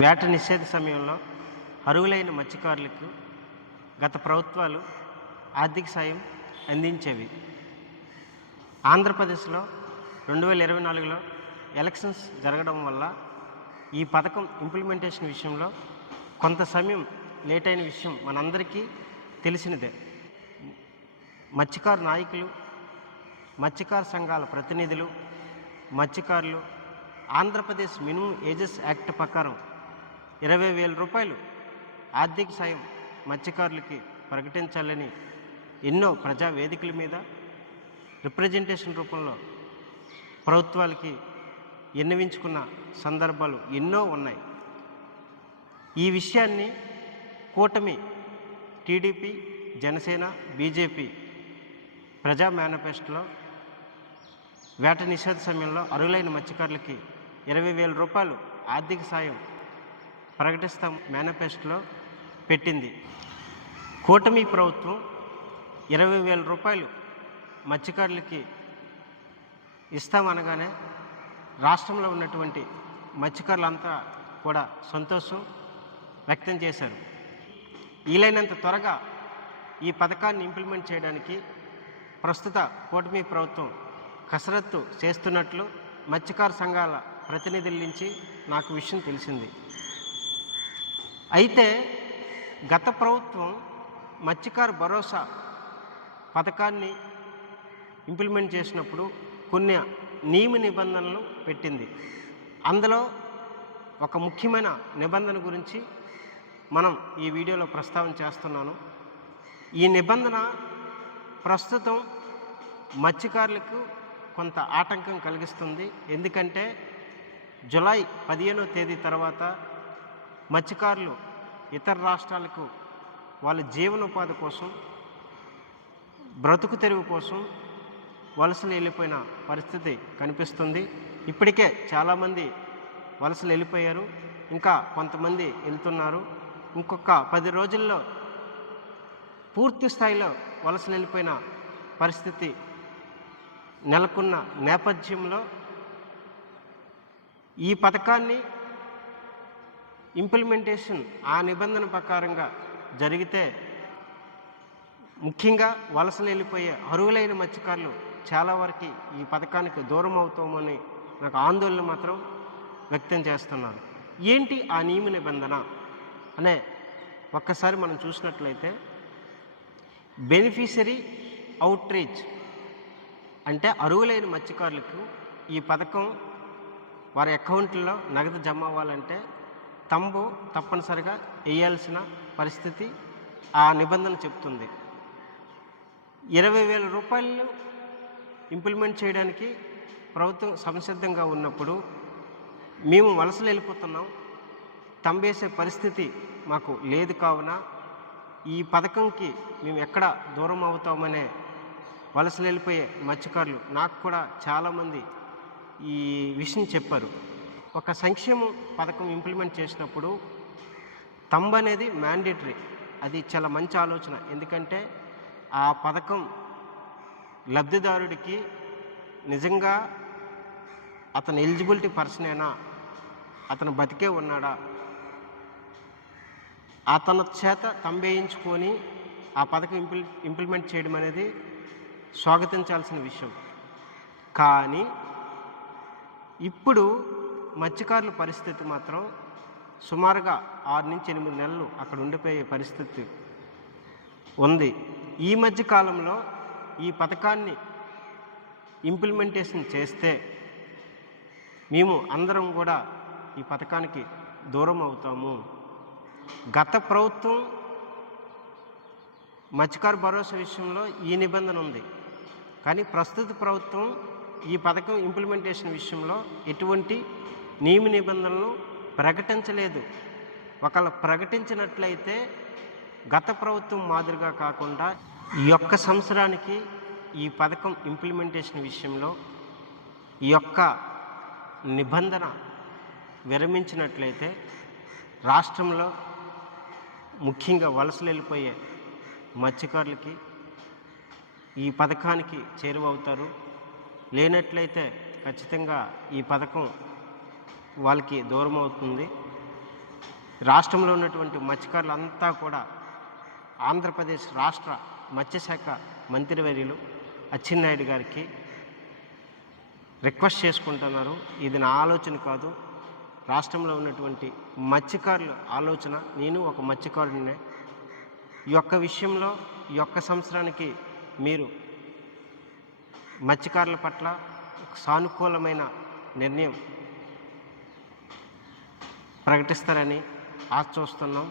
వేట నిషేధ సమయంలో అరువులైన మత్స్యకారులకు గత ప్రభుత్వాలు ఆర్థిక సాయం అందించేవి. ఆంధ్రప్రదేశ్లో రెండు వేల ఇరవై నాలుగులో ఎలక్షన్స్ జరగడం వల్ల ఈ పథకం ఇంప్లిమెంటేషన్ విషయంలో కొంత సమయం లేట్ అయిన విషయం మనందరికీ తెలిసినదే. మత్స్యకారు నాయకులు మత్స్యకార సంఘాల ప్రతినిధులు మత్స్యకారులు ఆంధ్రప్రదేశ్ మినిమం ఏజెస్ యాక్ట్ ప్రకారం ఇరవై వేల రూపాయలు ఆర్థిక సాయం మత్స్యకారులకి ప్రకటించాలని ఎన్నో ప్రజా వేదికల మీద రిప్రజెంటేషన్ రూపంలో ప్రభుత్వాలకి ఎన్నవించుకున్న సందర్భాలు ఎన్నో ఉన్నాయి. ఈ విషయాన్ని కూటమి టీడీపీ జనసేన బీజేపీ ప్రజా మేనిఫెస్టోలో వేట నిషేధ సమయంలో అరువులైన మత్స్యకారులకి ఇరవై వేల రూపాయలు ఆర్థిక సాయం ప్రకటిస్తాం మేనిఫెస్టోలో పెట్టింది. కూటమి ప్రభుత్వం ఇరవై వేల రూపాయలు మత్స్యకారులకి ఇస్తామనగానే రాష్ట్రంలో ఉన్నటువంటి మత్స్యకారులంతా కూడా సంతోషం వ్యక్తం చేశారు. వీలైనంత త్వరగా ఈ పథకాన్ని ఇంప్లిమెంట్ చేయడానికి ప్రస్తుత కూటమి ప్రభుత్వం కసరత్తు చేస్తున్నట్లు మత్స్యకార సంఘాల ప్రతినిధుల నుంచి నాకు విషయం తెలిసింది. అయితే గత ప్రభుత్వం మత్స్యకార భరోసా పథకాన్ని ఇంప్లిమెంట్ చేసినప్పుడు కొన్ని నియమ నిబంధనలు పెట్టింది. అందులో ఒక ముఖ్యమైన నిబంధన గురించి మనం ఈ వీడియోలో ప్రస్తావన చేస్తున్నాను. ఈ నిబంధన ప్రస్తుతం మత్స్యకారులకు కొంత ఆటంకం కలిగిస్తుంది. ఎందుకంటే జులై పదిహేనో తేదీ తర్వాత మత్స్యకారులు ఇతర రాష్ట్రాలకు వాళ్ళ జీవనోపాధి కోసం బ్రతుకు తెరువు కోసం వలసలు వెళ్ళిపోయిన పరిస్థితి కనిపిస్తుంది. ఇప్పటికే చాలామంది వలసలు వెళ్ళిపోయారు. ఇంకా కొంతమంది వెళ్తున్నారు. ఇంకొక పది రోజుల్లో పూర్తి స్థాయిలో వలసలు వెళ్ళిపోయిన పరిస్థితి నెలకొన్న నేపథ్యంలో ఈ పథకాన్ని ఇంప్లిమెంటేషన్ ఆ నిబంధన ప్రకారంగా జరిగితే ముఖ్యంగా వలసలు వెళ్ళిపోయే అరువులైన మత్స్యకారులు చాలా వరకు ఈ పథకానికి దూరం అవుతామని నాకు ఆందోళన మాత్రం వ్యక్తం చేస్తున్నారు. ఏంటి ఆ నియమ నిబంధన అనే ఒక్కసారి మనం చూసినట్లయితే బెనిఫిషరీ అవుట్రీచ్ అంటే అర్హులైన మత్స్యకారులకు ఈ పథకం వారి అకౌంట్లో నగదు జమ అవ్వాలంటే తంబు తప్పనిసరిగా వేయాల్సిన పరిస్థితి ఆ నిబంధన చెప్తుంది. ఇరవై వేల రూపాయలు ఇంప్లిమెంట్ చేయడానికి ప్రభుత్వం సంసిద్ధంగా ఉన్నప్పుడు మేము వలసలు వెళ్ళిపోతున్నాం తంబేసే పరిస్థితి మాకు లేదు కావున ఈ పథకంకి మేము ఎక్కడ దూరం అవుతామనే వలసలు వెళ్ళిపోయే మత్స్యకారులు. నాకు కూడా చాలామంది ఈ విషయం చెప్పారు. ఒక సంక్షేమ పథకం ఇంప్లిమెంట్ చేసినప్పుడు తంబ అనేది మ్యాండేటరీ అది చాలా మంచి ఆలోచన. ఎందుకంటే ఆ పథకం లబ్ధిదారుడికి నిజంగా అతను ఎలిజిబిలిటీ పర్సనేనా అతను బతికే ఉన్నాడా అతని చేత తంబేయించుకొని ఆ పథకం ఇంప్లి ఇంప్లిమెంట్ చేయడం అనేది స్వాగతించాల్సిన విషయం. కానీ ఇప్పుడు మత్స్యకారుల పరిస్థితి మాత్రం సుమారుగా ఆరు నుంచి ఎనిమిది నెలలు అక్కడ ఉండిపోయే పరిస్థితి ఉంది. ఈ మధ్య కాలంలో ఈ పథకాన్ని ఇంప్లిమెంటేషన్ చేస్తే మేము అందరం కూడా ఈ పథకానికి దూరం అవుతాము. గత ప్రభుత్వం మత్స్యకారు భరోసా విషయంలో ఈ నిబంధన ఉంది. కానీ ప్రస్తుత ప్రభుత్వం ఈ పథకం ఇంప్లిమెంటేషన్ విషయంలో ఎటువంటి నియమ నిబంధనలు ప్రకటించలేదు. ఒకవేళ ప్రకటించినట్లయితే గత ప్రభుత్వం మాదిరిగా కాకుండా ఈ యొక్క సంవత్సరానికి ఈ పథకం ఇంప్లిమెంటేషన్ విషయంలో ఈ యొక్క నిబంధన విరమించినట్లయితే రాష్ట్రంలో ముఖ్యంగా వలసలు వెళ్ళిపోయే మత్స్యకారులకి ఈ పథకానికి చేరువవుతారు. లేనట్లయితే ఖచ్చితంగా ఈ పథకం వాళ్ళకి దూరం అవుతుంది రాష్ట్రంలో ఉన్నటువంటి మత్స్యకారులంతా కూడా ఆంధ్రప్రదేశ్ రాష్ట్ర మత్స్యశాఖ మంత్రివర్యులు అచ్చెన్నాయుడు గారికి రిక్వెస్ట్ చేసుకుంటున్నారు. ఇది నా ఆలోచన కాదు. రాష్ట్రంలో ఉన్నటువంటి మత్స్యకారుల ఆలోచన నేను ఒక మత్స్యకారుడినే ఈ యొక్క విషయంలో ఈ యొక్క సంవత్సరానికి మీరు మత్స్యకారుల పట్ల సానుకూలమైన నిర్ణయం ప్రకటిస్తారని ఆశ చూస్తున్నాం